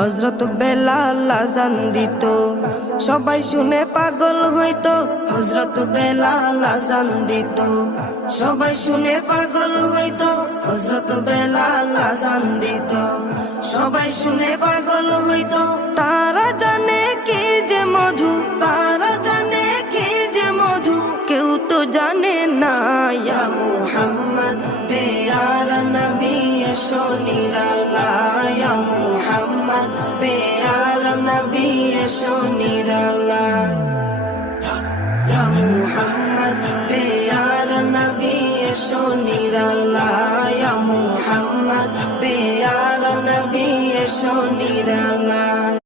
হযরত বেলাল আযান দিত, সবাই শুনে পাগল হইতো। হযরত বেলাল আযান দিত, সবাই শুনে পাগল হইতো। হযরত বেলাল আযান দিত, সবাই শুনে পাগল হইতো। তারা জানে কি যে মধু, তারা জানে কি যে মধু, কেউ তো জানে না। ইয়া মুহাম্মদ পেয়ারা নবী এসো নিরালায়, ইয়া মুহাম্মদ পেয়ারা নবী এসো নিরালায়, ইয়া মুহাম্মদ পেয়ারা নবী এসো নিরালায়, ইয়া মুহাম্মদ পেয়ারা নবী এসো নিরালায়।